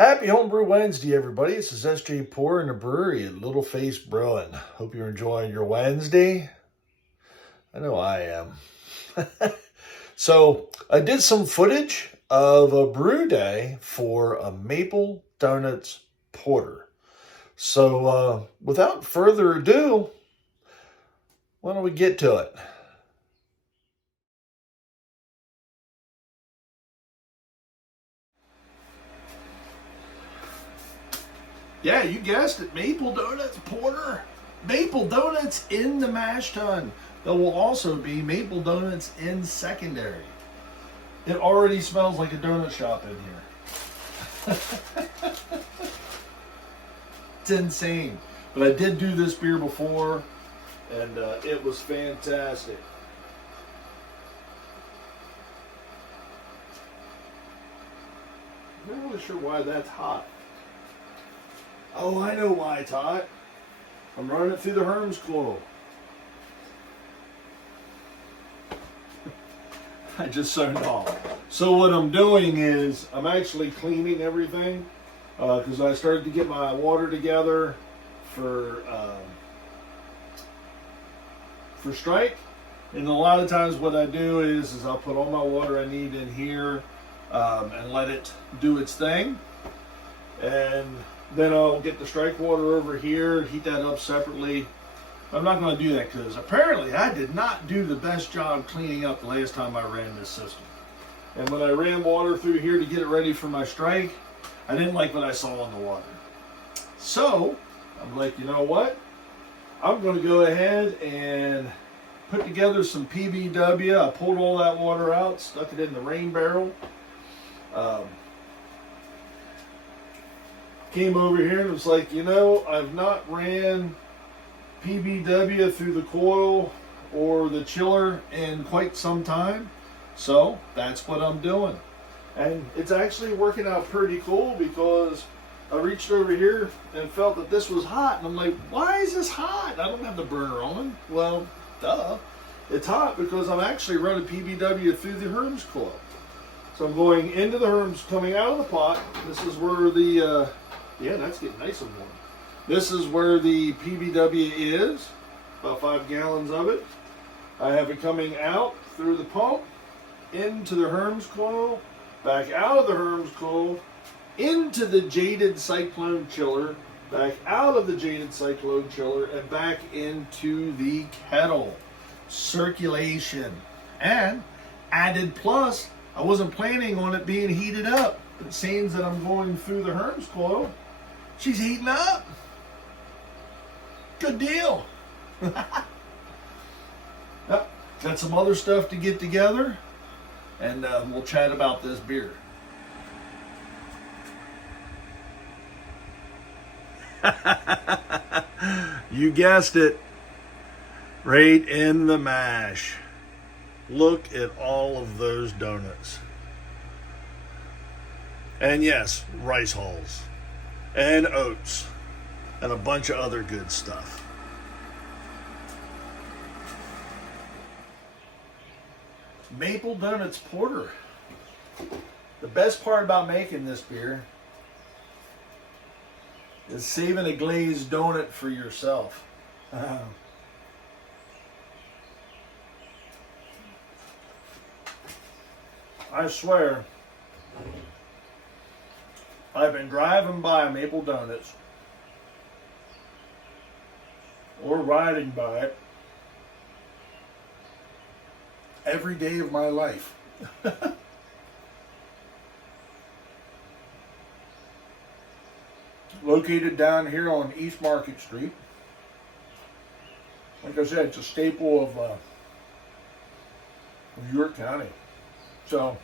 Happy Homebrew Wednesday, everybody. This is SJ Pour in the brewery at Little Face Brewing. Hope you're enjoying your Wednesday. I know I am. So I did some footage of a brew day for a Maple Donuts Porter. So without further ado, why don't we get to it? Yeah, you guessed it. Maple Donuts Porter. Maple Donuts in the mash tun. There will also be Maple Donuts in secondary. It already smells like a donut shop in here. It's insane. But I did do this beer before, and it was fantastic. I'm not really sure why that's hot. Oh, I know why it's hot. I'm running it through the Herms coil. I just zoned off. So what I'm doing is I'm actually cleaning everything because I started to get my water together for strike. And a lot of times what I do is I'll put all my water I need in here and let it do its thing. And then I'll get the strike water over here, heat that up separately. I'm not going to do that because apparently I did not do the best job cleaning up the last time I ran this system. And when I ran water through here to get it ready for my strike, I didn't like what I saw in the water. So I'm like, you know what? I'm going to go ahead and put together some PBW. I pulled all that water out, stuck it in the rain barrel. Came over here and was like, you know, I've not ran PBW through the coil or the chiller in quite some time. So that's what I'm doing. And it's actually working out pretty cool because I reached over here and felt that this was hot. And I'm like, why is this hot? I don't have the burner on. Well, duh. It's hot because I'm actually running PBW through the Herms coil. So I'm going into the Herms, coming out of the pot. This is where the... yeah, that's getting nice and warm. This is where the PBW is, about 5 gallons of it. I have it coming out through the pump, into the Herms coil, back out of the Herms coil, into the jaded cyclone chiller, back out of the jaded cyclone chiller, and back into the kettle. Circulation. And added plus, I wasn't planning on it being heated up. It seems that I'm going through the Herms coil. She's heating up. Good deal. Yep. Got some other stuff to get together, and we'll chat about this beer. You guessed it. Right in the mash. Look at all of those donuts. And yes, rice hulls. And oats. And a bunch of other good stuff. Maple Donuts Porter. The best part about making this beer is saving a glazed donut for yourself. I swear, I've been driving by Maple Donuts or riding by it every day of my life. Located down here on East Market Street. Like I said, it's a staple of York County. So,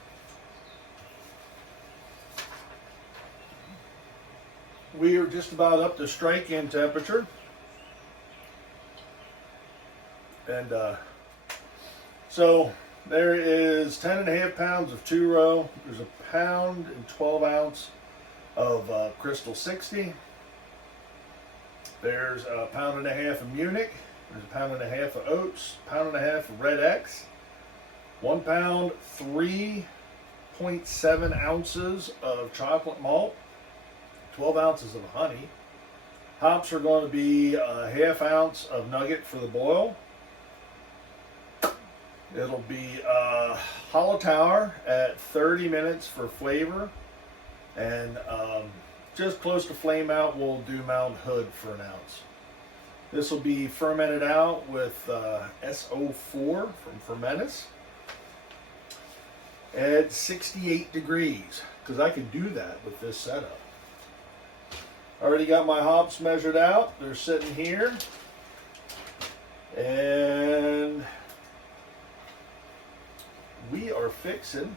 we are just about up to strike-in temperature. And so there is 10.5 pounds of 2-row. There's a pound and 12 ounce of Crystal 60. There's a pound and a half of Munich. There's a pound and a half of oats, pound and a half of Red X, 1 pound, 3.7 ounces of chocolate malt, 12 ounces of honey. Hops are going to be a ½ ounce of nugget for the boil. It'll be hollow tower at 30 minutes for flavor. And just close to flame out, we'll do Mount Hood for an ounce. This will be fermented out with SO4 from Fermentis at 68 degrees, because I can do that with this setup. Already got my hops measured out. They're sitting here. And we are fixing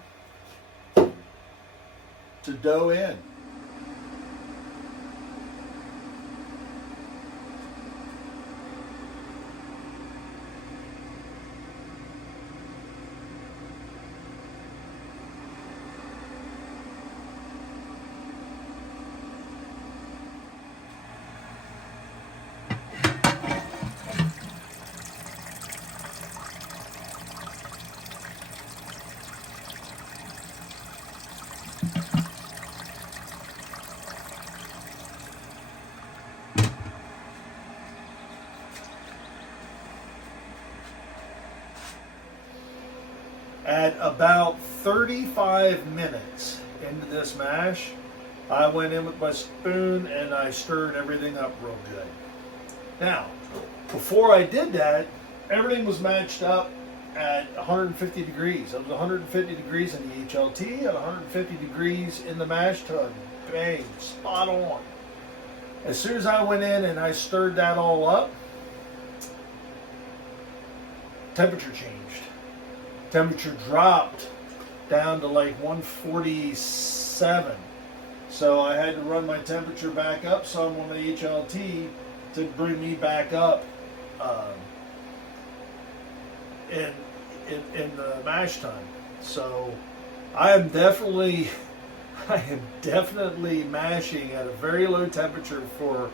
to dough in. At about 35 minutes into this mash, I went in with my spoon and I stirred everything up real good. Now, before I did that, everything was matched up at 150 degrees. It was 150 degrees in the HLT, at 150 degrees in the mash tun. Bang, spot on. As soon as I went in and I stirred that all up, temperature changed. Temperature dropped down to like 147. So I had to run my temperature back up some on the HLT to bring me back up in the mash time. So I am definitely mashing at a very low temperature for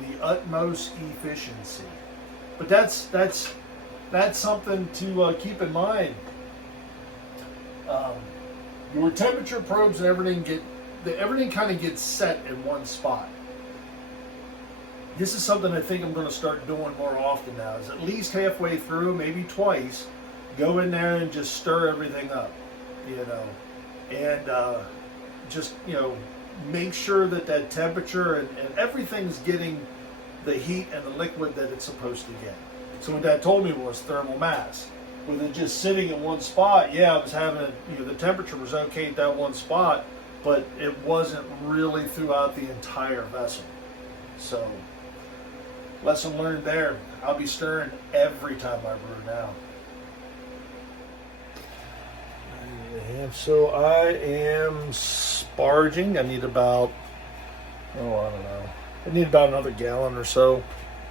the utmost efficiency. But that's something to keep in mind. Your temperature probes and everything kind of gets set in one spot. This is something I think I'm going to start doing more often now. Is at least halfway through, maybe twice, go in there and just stir everything up, and just make sure that temperature and everything's getting the heat and the liquid that it's supposed to get. So what that told me was thermal mass. With it just sitting in one spot, yeah, I was having, the temperature was okay at that one spot, but it wasn't really throughout the entire vessel. So, lesson learned there. I'll be stirring every time I brew now. So I am sparging. I need about, I don't know. I need about another gallon or so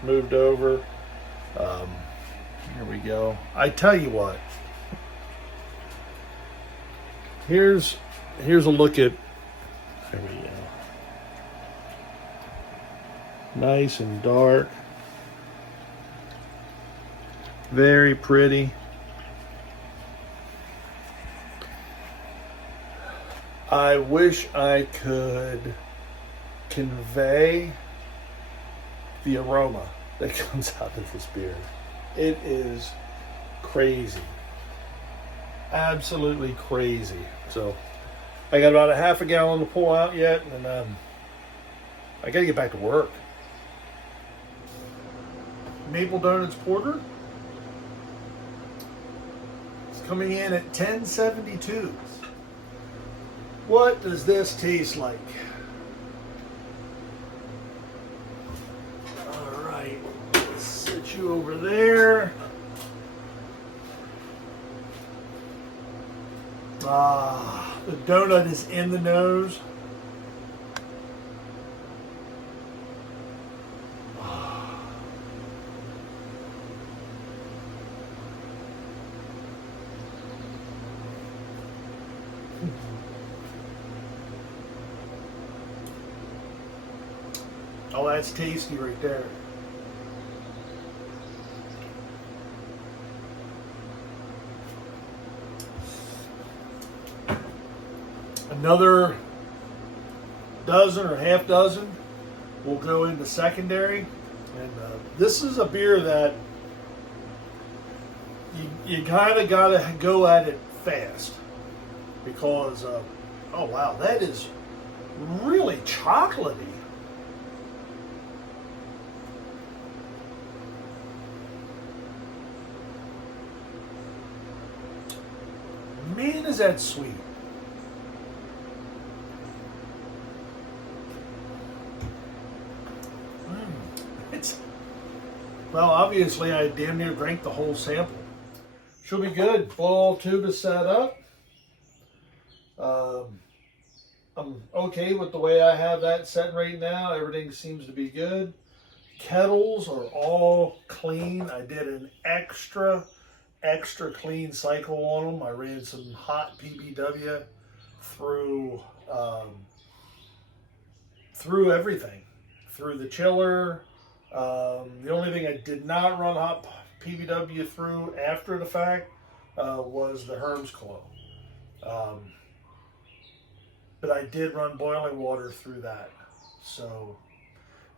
moved over. Here we go. I tell you what. Here's a look at. There we go. Nice and dark. Very pretty. I wish I could convey the aroma that comes out of this beer. It is crazy. Absolutely crazy. So I got about a half a gallon to pull out yet, and I gotta get back to work. Maple Donuts Porter. It's coming in at 1072. What does this taste like? All right, let's sit you over there. The donut is in the nose. Oh, that's tasty right there. Another dozen or half dozen will go into secondary. And this is a beer that you kind of got to go at it fast because, oh wow, that is really chocolatey. Man, is that sweet. It's, well, obviously I damn near drank the whole sample. Should be good. Ball tube is set up. I'm okay with the way I have that set right now. Everything seems to be good. Kettles are all clean. I did an extra clean cycle on them. I ran some hot PBW through through everything, through the chiller. The only thing I did not run hot PBW through after the fact was the Herms coil. But I did run boiling water through that. So,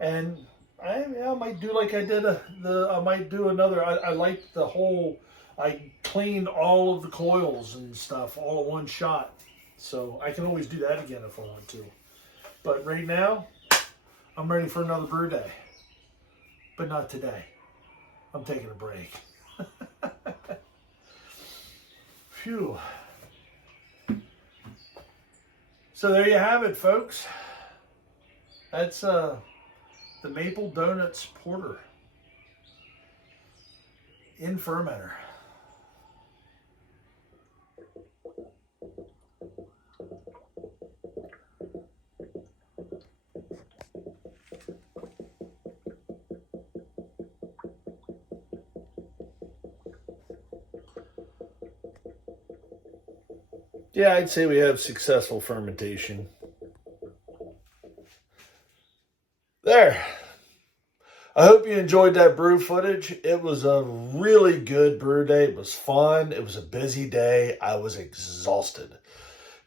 and I might do like I did I might do another. I like the whole. I cleaned all of the coils and stuff all in one shot. So I can always do that again if I want to. But right now, I'm ready for another brew day. But not today. I'm taking a break. Phew. So there you have it, folks. That's the Maple Donuts Porter in fermenter. Yeah, I'd say we have successful fermentation. There. I hope you enjoyed that brew footage. It was a really good brew day. It was fun. It was a busy day. I was exhausted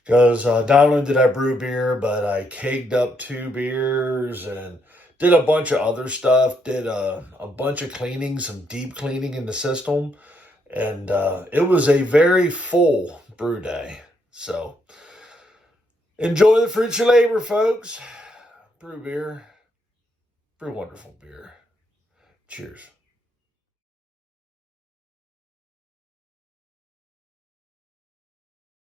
because not only did I brew beer, but I kegged up 2 beers and did a bunch of other stuff. Did a bunch of cleaning, some deep cleaning in the system. And it was a very full brew day. So enjoy the fruits of your labor, folks. Brew beer. Brew wonderful beer. Cheers.